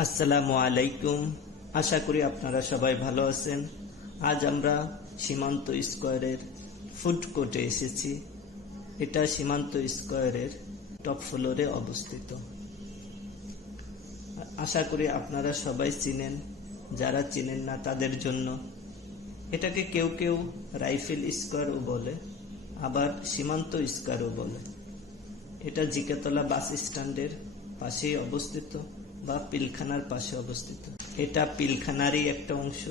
আসসালামু আলাইকুম। আশা করি আপনারা সবাই ভালো আছেন। আজ আমরা সীমান্ত স্কয়ারের ফুড কোর্টে এসেছি। এটা সীমান্ত স্কয়ারের টপ ফ্লোরে অবস্থিত। আশা করি আপনারা সবাই চিনেন, যারা চিনেন না তাদের জন্য। এটাকে কেউ কেউ রাইফেল স্কয়ারও বলে, আবার সীমান্ত স্কয়ারও বলে। এটা জিকাতলা বাস স্ট্যান্ডের পাশেই অবস্থিত বা পিলখানার পাশে অবস্থিত। এটা পিলখানারই একটা অংশ।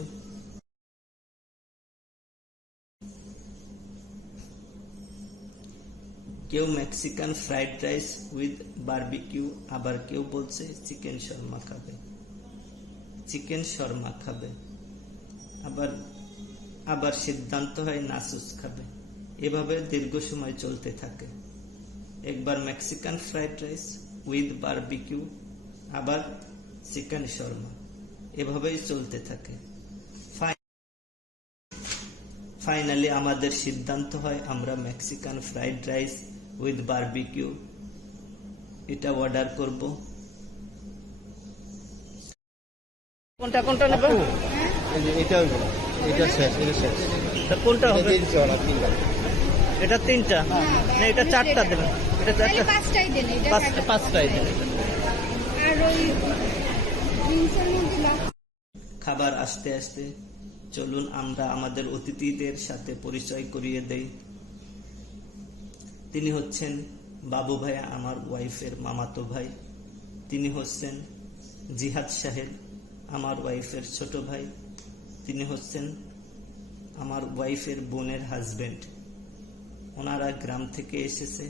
কেউ Mexican fried rice with barbecue, আবার কেউ বলছে চিকেন শর্মা খাবে, আবার সিদ্ধান্ত হয় নাচুস খাবে। এভাবে দীর্ঘ সময় চলতে থাকে। একবার Mexican fried rice with barbecue, আবার চিকেন শর্মা, এভাবেই চলতে থাকে। ফাইনালি আমাদের সিদ্ধান্ত হয় আমরা Mexican fried rice with barbecue এটা অর্ডার করব। কোনটা নেব? কোনটা হবে? এটা তিনটা না, এটা চারটা দেবেন। এটা চারটা, পাঁচটাই দেবেন। খাবার আসতে আসতে চলুন আমরা আমাদের অতিথিদের সাথে পরিচয় করিয়ে দেই। তিনি হচ্ছেন বাবু ভাইয়া, আমার ওয়াইফের মামাতো ভাই। তিনি হচ্ছেন জিহাদ সাহেব, আমার ওয়াইফের ছোট ভাই। তিনি হচ্ছেন আমার ওয়াইফের বোনের হাজবেন্ড। ওনারা গ্রাম থেকে এসেছে।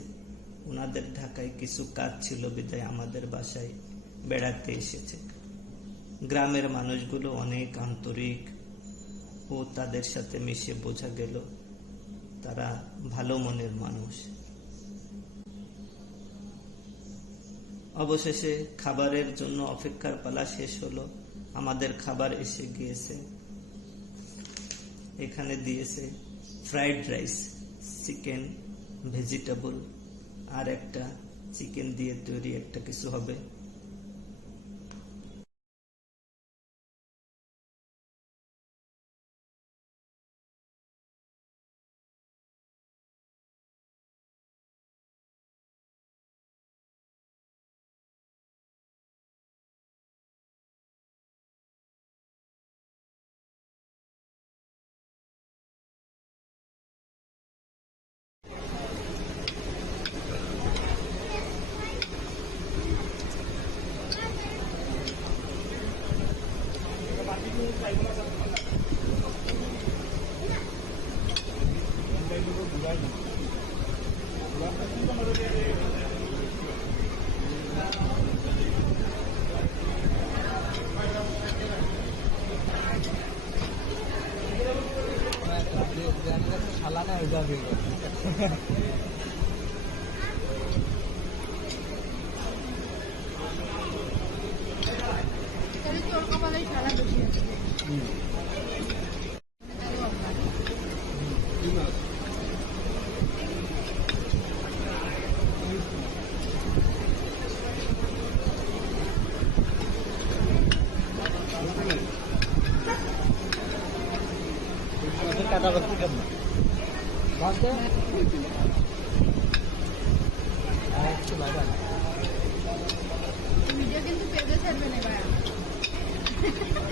ওনাদের ঢাকায় কিছু কাজ ছিল বিধায় আমাদের বাসায় বেড়াতে এসেছে। গ্রামের মানুষগুলো অনেক আন্তরিক ও তাদের সাথে মিশে বোঝা গেল তারা ভালো মনের মানুষ। অবশেষে খাবারের জন্য অপেক্ষার পালা শেষ হলো। আমাদের খাবার এসে গিয়েছে। এখানে দিয়েছে ফ্রাইড রাইস, চিকেন, ভেজিটেবল, আর একটা চিকেন দিয়ে তৈরি একটা কিছু হবে।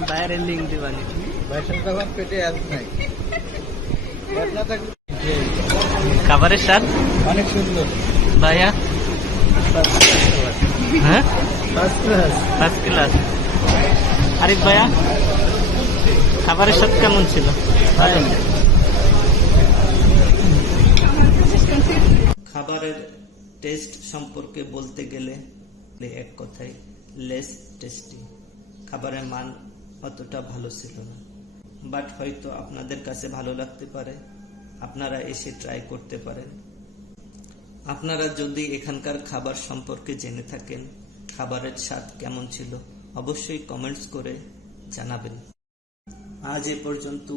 বাইরের লিঙ্ক দিবানি পেটে নাই। খাবারের স্বাদ অনেক সুন্দর ভাইয়া। হ্যাঁ, ফার্স্ট ক্লাস। আরিফ ভাইয়া, খাবারের স্বাদ কেমন ছিল? খাবারের টেস্ট সম্পর্কে বলতে গেলে এক কথায় লেস টেস্টি। খাবারের মান অতটা ভালো ছিল না, বাট হয়তো আপনাদের কাছে ভালো লাগতে পারে। আপনারা এসে ট্রাই করতে পারেন। আপনারা যদি এখানকার খাবার সম্পর্কে জেনে থাকেন, খাবারের স্বাদ কেমন ছিল, অবশ্যই কমেন্টস করে জানাবেন। আজ এ পর্যন্ত।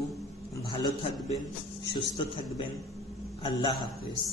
ভালো থাকবেন, সুস্থ থাকবেন। আল্লাহ হাফেজ।